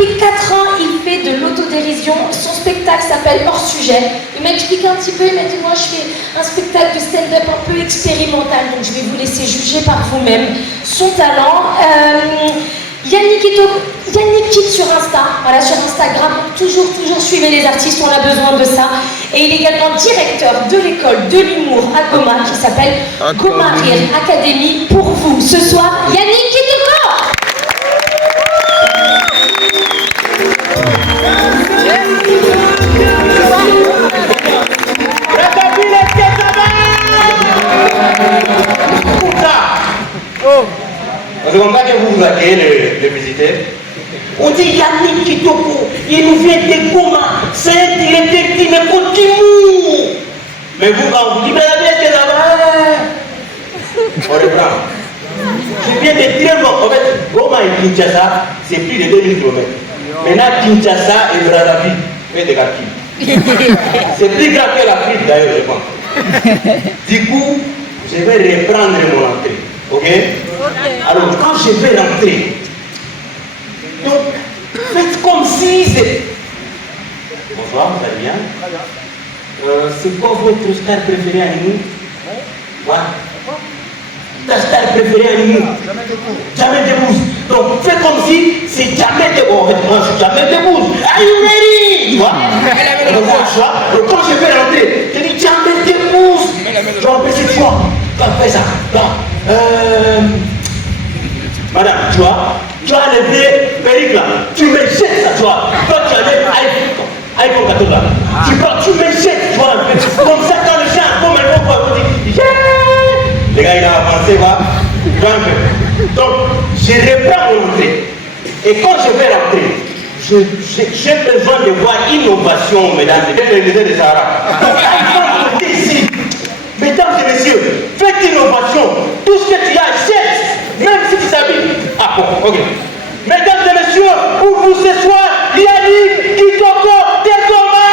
depuis 4 ans, il fait de l'autodérision. Son spectacle s'appelle Hors Sujet. Il m'a expliqué un petit peu, il m'a dit moi je fais un spectacle de stand-up un peu expérimental, donc je vais vous laisser juger par vous-même son talent. Yannick Kit sur Insta, voilà, sur Instagram, toujours suivez les artistes, on a besoin de ça. Et il est également directeur de l'école de l'humour à Goma qui s'appelle Goma Rire Academy. Pour vous, ce soir, Yannick Kitoko. C'est comme ça que vous accueillez les visiteurs. On dit Yannick Kitoko, il nous vient de Goma, c'est un directeur qui me continue. Mais vous, quand vous dites, mais est-ce que ça va? On reprend. Je viens de dire, en fait, Goma et Kinshasa, c'est plus de 2000 km. Maintenant, Kinshasa et Brazzaville, faites des calculs. C'est plus grand que l'Afrique d'ailleurs, je pense. Du coup, je vais reprendre mon entrée. Ok? Alors, quand je vais rentrer, donc, faites comme si c'est... Bonsoir, vous allez bien? C'est quoi votre star préférée à nous? Quoi? Ta star préférée à nous? Jamais Debbouze. Donc, faites comme si c'est jamais Debbouze. Jamais Debbouze. Are you ready? Tu vois? Donc, quand je vais rentrer, je dis jamais Debbouze. Je rappelle cette fois. Quand fais ça. Non. Madame, tu vois, tu as levé Péric là, tu me jettes ça, tu vois. Toi, tu as levé iPhone 14 là. Tu prends, tu me jettes, tu vois, un peu. Comme ça, quand le chien, comme un bon on dit, yeah! Les gars, il a avancé, va. Tu vois un peu. Donc, je reprends mon entrée. Et quand je vais rentrer, j'ai besoin de voir innovation, mesdames et messieurs, le désert de Sahara. Donc, iPhone ici. Mesdames et messieurs, faites innovation. Tout ce que tu as, jette. Même si tu s'habilles. Ah bon, ok. Mesdames et messieurs, pour vous ce soir, Yannick Kitoko de Goma.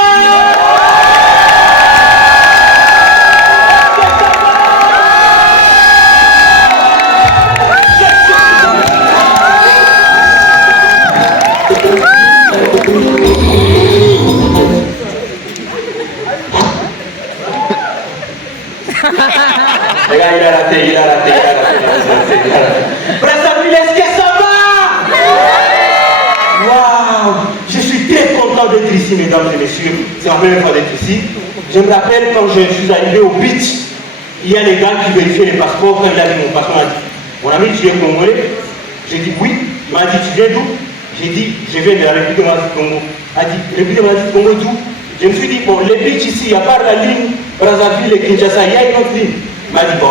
Les gars, il a raté. Brazzaville, est-ce que ça va? Waouh! Je suis très content d'être ici, mesdames et messieurs. C'est ma première fois d'être ici. Je me rappelle quand je suis arrivé au beach, il y a les gars qui vérifiaient les passeports. Quand il a vu mon passeport, il m'a dit, mon ami, tu es congolais? J'ai dit oui. Il m'a dit, tu viens d'où? J'ai dit, je viens de la République démocratique du Congo. Il a dit, République démocratique du Congo d'où? Je me suis dit, bon, les beach ici, à part la ligne Brazzaville et Kinshasa, il y a une autre ligne. Il m'a dit, bon,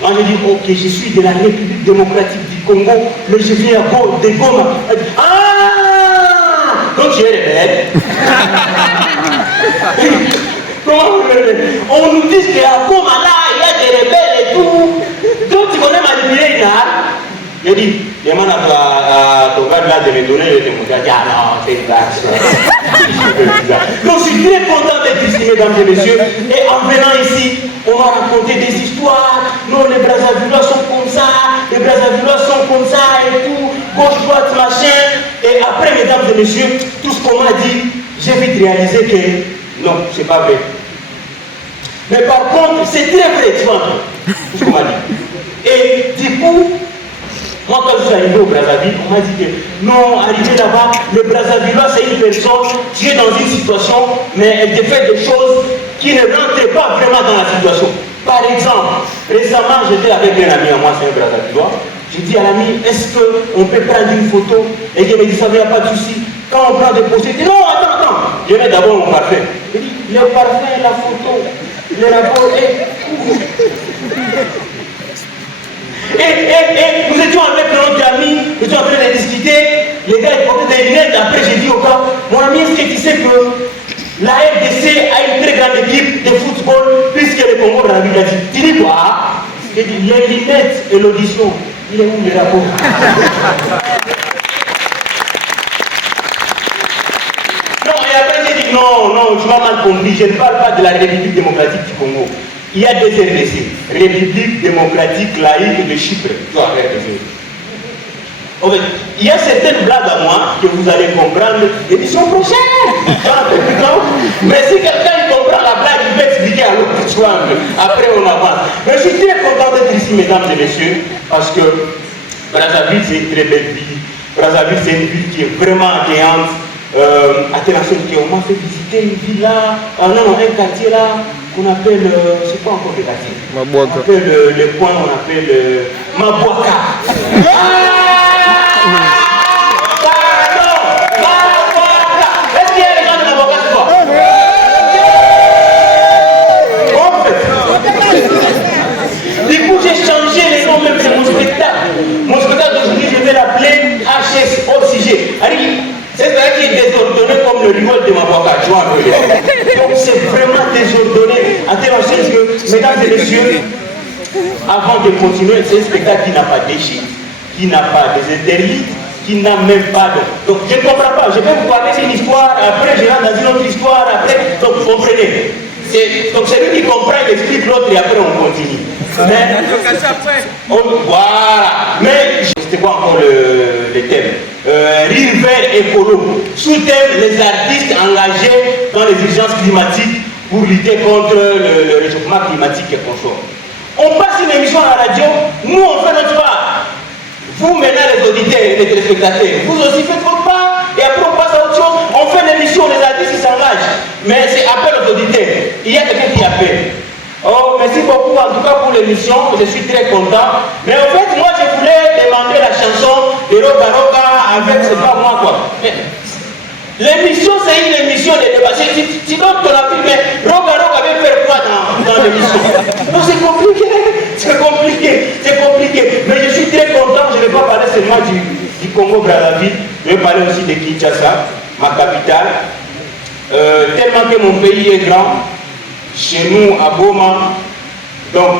moi j'ai dit, ok, je suis de la République démocratique du Congo, mais je viens de Goma. Il a dit, ah! Donc je les rebelle. Comment vous rebelle? On nous dit qu'à Goma là, il y a des rebelles et tout. Donc tu connais manipuler une arme. J'ai dit, demande à ton gars là de me donner le témoin. Il a dit, ah non, c'est une blague. Donc je suis très content d'être ici, mesdames et messieurs. Et en venant ici, on va raconter des histoires. Non, les Brazzavillois sont comme ça, les Brazzavillois sont comme ça et tout. Gauche, droite, machin. Et après, mesdames et messieurs, tout ce qu'on m'a dit, j'ai vite réalisé que non, c'est pas vrai. Mais par contre, c'est très vrai, tu vois, tout ce qu'on m'a dit. Et du coup, moi, quand je suis arrivé au Brazzaville, on m'a dit que non, arrivé là-bas, le Brazzavillois, c'est une personne qui est dans une situation, mais elle te fait des choses qui ne rentrent pas vraiment dans la situation. Par exemple, récemment, j'étais avec un ami à moi, c'est un Brazzavillois. J'ai dit à l'ami, est-ce qu'on peut prendre une photo? Et il me dit, ça ne vient pas de souci. Quand on prend des photos, il dit, non, attends. Je mets d'abord mon parfum. Il dit, le parfum, la photo, le rapport est... Et nous étions avec notre ami, nous étions en train de discuter, les gars ils portaient des lunettes, après j'ai dit au gars, mon ami, est-ce que tu sais que la RDC a une très grande équipe de football, puisque le Congo dans la ville a dit, tu dis quoi? Il dit, les lunettes et l'audition, il est où le rapport? Non, et après j'ai dit, non, tu m'as mal compris, je ne parle pas de la République démocratique du Congo. Il y a des RDC, République démocratique laïque de Chypre. Tu vois, RDC. En fait, il y a certaines blagues à moi que vous allez comprendre l'émission prochaine. Mais si quelqu'un comprend la blague, il peut expliquer à l'autre angle. Après, on avance. Mais je suis très content d'être ici, mesdames et messieurs, parce que Brazzaville, c'est une très belle ville. Brazzaville, c'est une ville qui est vraiment accueillante. Attention, on m'a fait visiter une ville là, un quartier là, qu'on appelle, c'est pas encore le quartier. On appelle le coin, on appelle Mabouaka. Est-ce qu'il y a des gens de Mabouaka ce soir? Du coup, j'ai changé les noms même de mon spectacle. Mon spectacle d'aujourd'hui, je vais l'appeler HS Oxygé. C'est vrai qu'il est désordonné comme le rigole de Mabouaka, tu vois un peu. Donc c'est vraiment désordonné. Attention, mesdames et messieurs, avant de continuer, c'est un spectacle qui n'a pas d'échec, qui n'a pas des interlites, qui n'a même pas de... Donc je ne comprends pas, je vais vous parler d'une histoire, après je rentre dans une autre histoire, après, donc vous comprenez. Donc celui qui comprend, il explique l'autre et après on continue. Mais, voilà. Mais c'était quoi encore le thème? Rire vert écolo. Sous-thème, les artistes engagés dans les urgences climatiques pour lutter contre le réchauffement climatique et consort. On passe une émission à la radio, nous on fait notre part. Vous maintenant les auditeurs, les téléspectateurs, vous aussi faites votre part et après on passe à autre chose. On fait l'émission, les artistes qui s'engagent. Mais c'est appel aux auditeurs. Il y a quelqu'un qui appelle. Oh, merci beaucoup en tout cas pour l'émission, je suis très content. Mais en fait, moi je voulais demander la chanson de Roga Roga avec, c'est pas moi quoi. L'émission c'est une émission de débat. Tu donnes ton avis, mais Roga Roga veut faire quoi dans l'émission? Non, c'est compliqué, c'est compliqué, c'est compliqué. Mais je suis très content, je ne vais pas parler seulement du Congo-Brazzaville, je vais parler aussi de Kinshasa, ma capitale. Tellement que mon pays est grand. Chez nous, à Goma, donc,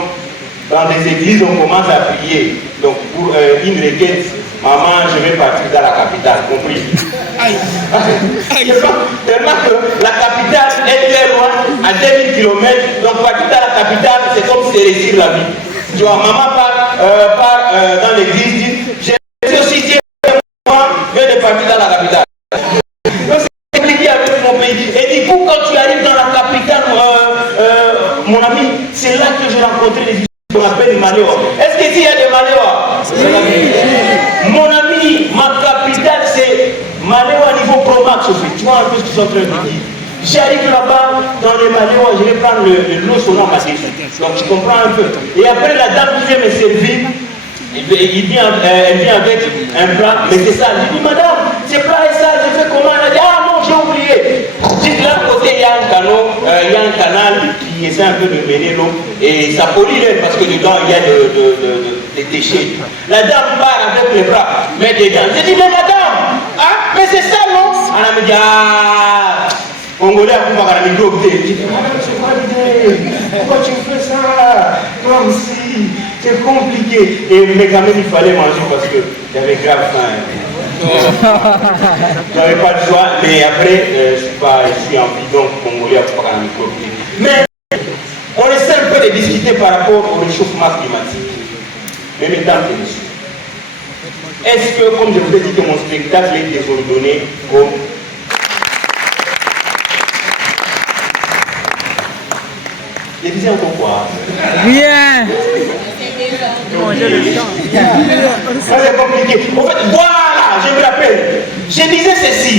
dans des églises, on commence à prier. Donc, pour une requête, maman, je vais partir dans la capitale, compris? Tellement que la capitale est très loin, à 2000 km, donc partir dans la capitale, c'est comme se réussir la vie. Tu vois, maman part dans l'église, dit, j'ai aussi dit, maman, je vais partir dans la capitale. Donc, c'est compliqué avec mon pays. Et du coup, quand tu arrives dans la capitale, mon ami, c'est là que j'ai rencontré des gens qu'on appelle les Maléois. Est-ce qu'il y a des Maléois? Mon ami, ma capitale, c'est Maléois niveau Pro Max aussi. Tu vois un peu ce qu'ils sont en train de dire. J'arrive là-bas, dans les Maléois, je vais prendre l'eau sonore ma tête. Donc tu comprends un peu. Et après, la dame qui vient me servir, elle vient avec un plat, mais c'est ça. Je dis, madame, ce plat est sale, je fais comment? Elle a dit, ah non, j'ai oublié. Juste là, à côté, il y a un canal qui essaie un peu de mener l'eau et ça pollue l'air parce que dedans, il y a des déchets. La dame part avec les bras, met dedans. Je dis, mais madame, hein, mais c'est ça, non? Elle me dit, ah, Congolais, pourquoi tu me dis, madame, c'est pas l'idée. Pourquoi tu me fais ça? Comme si, c'est compliqué. Mais quand même, il fallait manger parce qu'il y avait grave faim. J'avais pas de choix, mais après, je suis en bidon congolais pour pas me corriger. Mais on essaie un peu de discuter par rapport au réchauffement climatique. Mais mesdames et messieurs, est-ce que, comme je vous ai dit, que mon spectacle est désordonné comme... Je disais encore quoi? Bien. C'est compliqué. En fait, voilà, je me rappelle. Je disais ceci.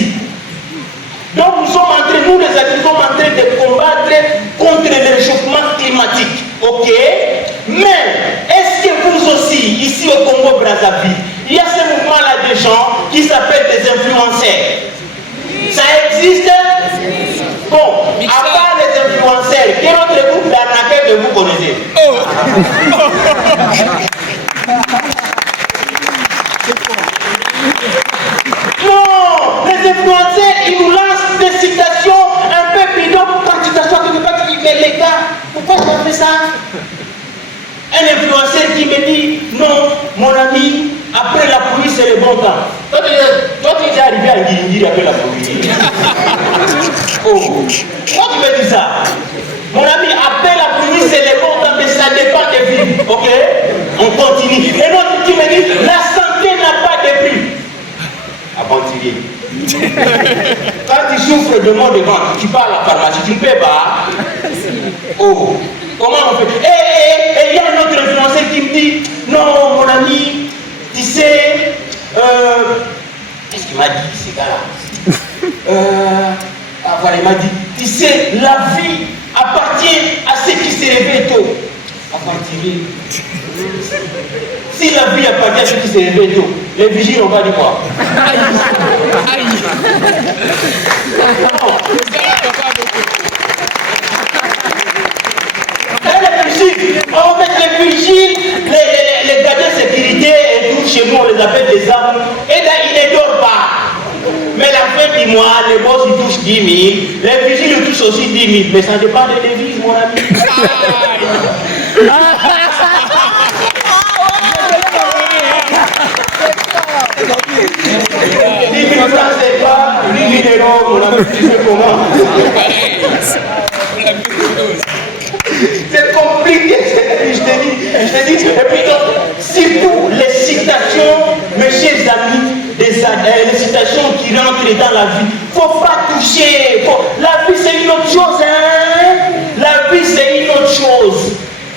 Donc nous sommes en train, nous les adultes, sommes en train de combattre contre le réchauffement climatique. Ok? Mais est-ce que vous aussi, ici au Congo-Brazzaville, il y a ce mouvement-là de gens qui s'appellent des influenceurs? Ça existe? Bon, à part les influenceurs, quel autre groupe d'arnaqueurs que vous connaissez? Non, les influenceurs, ils nous lancent des citations un peu bidons quand tu t'assois quelque part, tu dis, mais les gars, pourquoi tu as fait ça? Un influenceur qui me dit, non, mon ami, après la pluie, c'est le bon temps. Toi, tu es déjà arrivé à Guinguiri après la pluie. Oh, pourquoi tu me dis ça? Mon ami, après la pluie, c'est le bon temps, mais ça dépend des villes. Ok? On continue. Et l'autre qui me dit, la santé n'a pas de prix. Avant-hier. particulier. Quand tu souffres de maux de ventre, tu pars à la pharmacie, tu ne peux pas. Oh, comment on fait? Et il y a un autre influenceur qui me dit, non mon ami, tu sais, qu'est-ce qu'il m'a dit ce gars-là? Voilà, il m'a dit, tu sais, la vie appartient à ceux qui se réveillent tôt. Si la vie appartient à ceux qui se réveillent tôt, les vigiles, on va dire quoi? En fait, les vigiles, les gardiens de sécurité et tout, chez nous, on les appelle des armes. Et là, ils ne dorment pas. Mais la fin du mois, les boss, ils touchent 10 000. Les vigiles, ils touchent aussi 10 000. Mais ça dépend des devises, mon ami. 10 000 francs, c'est quoi? 10 000 euros, mon ami, tu sais comment? C'est compliqué, je te dis. Et puis donc, surtout les citations, mes chers amis, les citations qui rentrent dans la vie. Faut pas toucher. La vie c'est une autre chose, hein. La vie c'est une autre chose.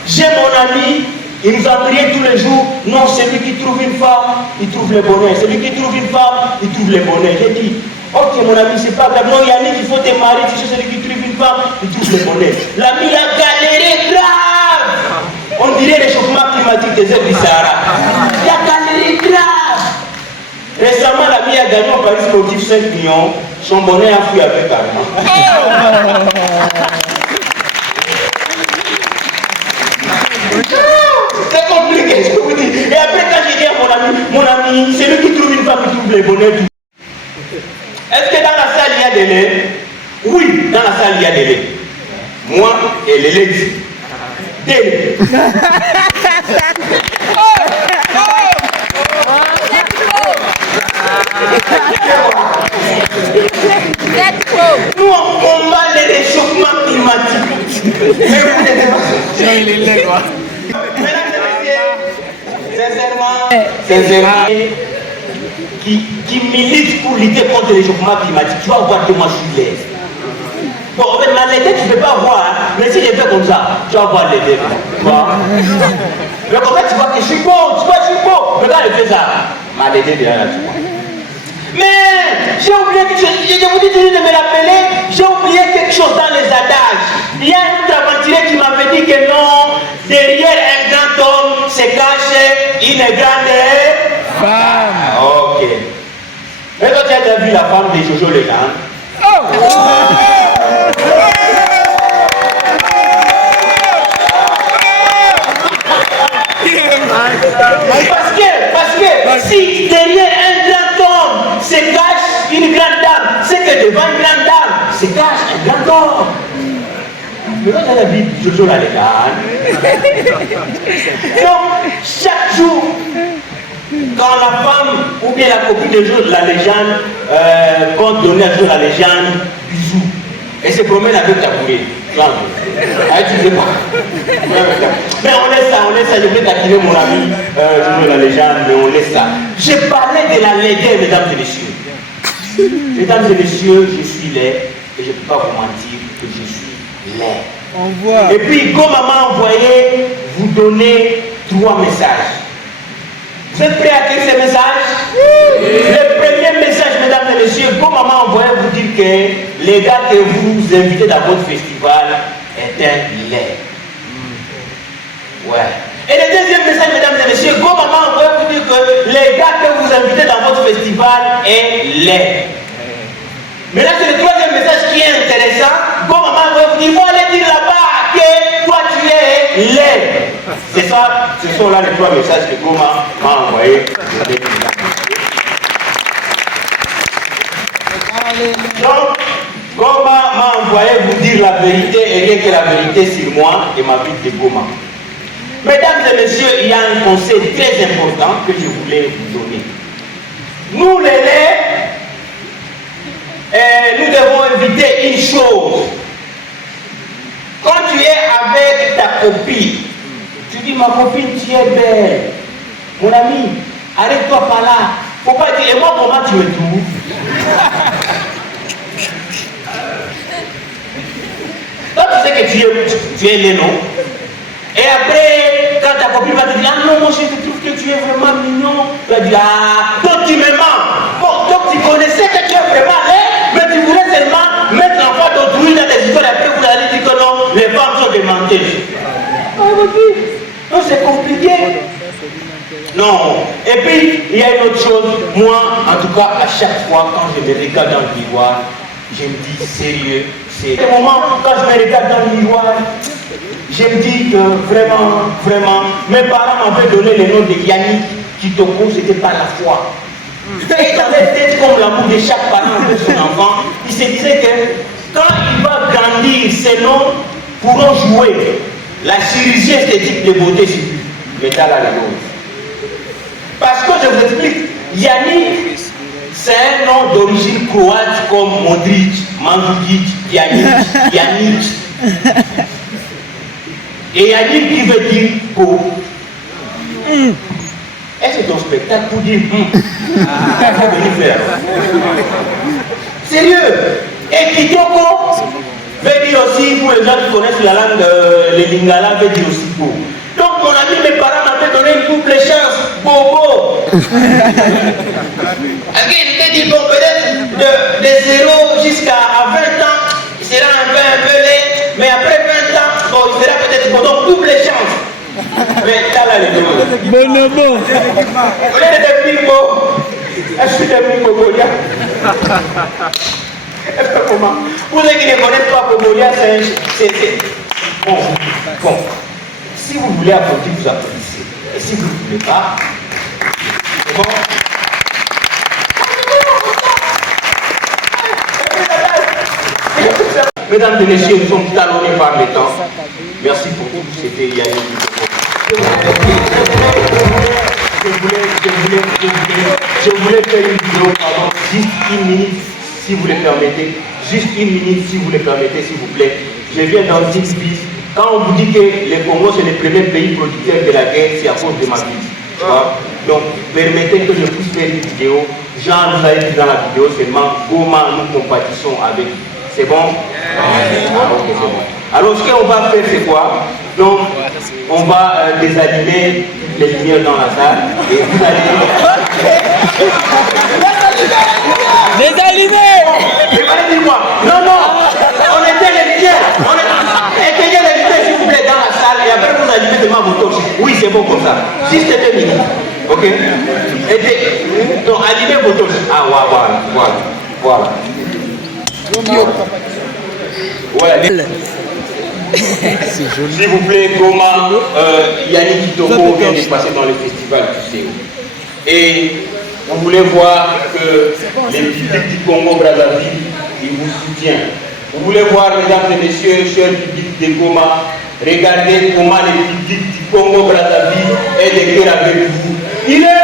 J'ai mon ami, il nous a prié tous les jours. Non, celui qui trouve une femme, il trouve le bonheur. Celui qui trouve une femme, il trouve le bonheur. J'ai dit, ok mon ami, c'est pas grave. Non, Yannick, il faut te marier. Tu sais, celui qui trouve une femme, il trouve le bonheur. L'ami a galéré grave. On dirait le réchauffement climatique des airs du Sahara. Il a galéré grave. Récemment, l'ami a gagné au Paris sportif 5 millions. Son bonheur a fui avec carrément. C'est compliqué, je vous dis. Et après, quand j'ai dit à mon ami, c'est lui qui trouve une femme qui trouve le bonheur. Est-ce que dans la salle il y a des laits? Oui, dans la salle il y a des laits. Moi et les laits. Des laits. Nous on combat les réchauffements climatiques. Non, il est laid, quoi. Mesdames et messieurs, sincèrement, qui milite pour lutter contre le réchauffement climatique, tu vas voir que moi je suis laid. Bon, en fait, ma laideur, tu ne peux pas voir, hein? Mais si je fais comme ça, tu vas voir laideur. Tu vois? Mais en fait, tu vois que je suis beau, tu vois, je suis beau. Mais quand je fais ça, ma laideur est là, tu vois. Mais j'ai oublié quelque chose, je vous dis toujours de me rappeler, j'ai oublié quelque chose dans les adages. Il y a un autre aventurier qui m'avait dit que non, derrière un grand homme se cache une grande femme. Ok. Mais toi tu as déjà vu la femme de Jojo Legendre? Parce que si derrière un grand homme se cache une grande dame, c'est que devant une grande dame se cache un grand homme. Mais quand tu as vu Jojo la Legendre, donc chaque jour, quand la femme ou bien la copine de Jojo la Legendre compte donner à Jojo la Legendre bisous, elle se promène avec ta bourrée. Ah, tu sais pas. Mais on laisse ça, je vais taquiner mon ami Jojo la Legendre, mais on laisse ça. Je parlais de la laideur, mesdames et messieurs. Mesdames et messieurs, je suis laid et je ne peux pas vous mentir que je suis laid. On voit. Et puis, comme maman envoyé, vous donnez 3 messages. Vous êtes prêts à accueillir ces messages? Le premier message, mesdames et messieurs, comme maman envoyé vous dire que les gars que vous invitez dans votre festival est un lait. Ouais. Et le deuxième message, mesdames et messieurs, comme maman envoyé vous dire que les gars que vous invitez dans votre festival est lait. Mais là, c'est le troisième message qui est intéressant. Comme maman envoyé vous dire, il faut aller dire là-bas que toi tu es laid. C'est ça, ce sont là les 3 messages que Goma m'a envoyé. Donc, Goma m'a envoyé vous dire la vérité et rien que la vérité sur moi et ma vie de Goma. Mesdames et messieurs, il y a un conseil très important que je voulais vous donner. Nous les laits, nous devons éviter une chose. Quand tu es avec ta copine, tu dis ma copine tu es belle. Mon ami, arrête-toi par là. Faut pas dire, et moi comment tu me trouves? que tu es Léno. Et après, quand ta copine va te dire, ah non, mon chéri, je trouve que tu es vraiment mignon. Tu vas dire, ah, donc tu me mens. Bon, donc tu connaissais que tu es vraiment laid, mais tu voulais seulement mettre l'enfant d'autrui dans tes histoires. Et après, vous allez dire que non, les femmes sont des menteuses. Ah, non, c'est compliqué. Non. Et puis, il y a une autre chose. Moi, en tout cas, à chaque fois, quand je me regarde dans le miroir, je me dis sérieux. C'est le moment quand je me regarde dans le miroir, je me dis que vraiment, mes parents m'avaient donné le nom de Yannick Kitoko, c'était pas la foi. Et dans les têtes comme l'amour de chaque parent de son enfant, il se disait que quand il va grandir, ses noms pourront jouer la chirurgie esthétique de beauté sur lui. Mais là, la chose. Parce que je vous explique, Yannick, c'est un nom d'origine croate comme Modric, Mandzukic, Yannick. Et Yannick qui veut dire beau. Est-ce que ton spectacle pour dire faut venir faire? Sérieux? Et Kitoko veut dire aussi, pour les gens qui connaissent la langue, les Lingala veut dire aussi beau. Donc mon ami, mes parents m'avaient donné une double chance, Bobo. Ok, je t'ai dit, bon, peut-être de 0 jusqu'à 20 ans, il sera un peu laid, mais après 20 ans, bon, il sera peut-être bon, donc double chance. Mais là, les deux. Bonobo. Au lieu de devenir beau, est-ce que tu es Bobolia? Comment? Pour ceux qui ne connaissent pas Bobolia, c'est. Bon. Si vous voulez applaudir, vous applaudissez. Et si vous ne voulez pas, c'est bon. Mesdames et messieurs, nous sommes talonnés par le temps. Merci pour tout. C'était Yannick. Je voulais faire une vidéo pendant juste 1 minute, si vous le permettez. Juste 1 minute, si vous le permettez, s'il vous plaît. Je viens dans 10 bits. Quand on vous dit que le Congo c'est le premier pays producteur de la guerre, c'est à cause de ma vie. Tu vois? Donc, permettez que je puisse faire une vidéo. Genre, vous avez dit dans la vidéo seulement comment nous compatissons avec. C'est bon? Ok, c'est bon. Alors, ce qu'on va faire, c'est quoi? Donc, on va désallumer les lumières dans la salle et vous allez. Désallumer! Dis-moi. Non, on éteint les lumières. Éteignez les lumières, s'il vous plaît, dans la salle et après vous allumez devant vos torches. Oui, c'est bon comme ça. Juste 2 minutes. Ok? Donc, allumez vos torches. Ah, voilà. Voilà. S'il vous plaît, comment Yannick Kitoko vient de passer dans le festival du CO. Et vous voulez voir que les publics du Congo-Brazzaville, ils vous soutiennent. Vous voulez voir, mesdames et messieurs, chers publics de Goma, regardez comment le public du Congo-Brazzaville est de cœur avec vous. Il est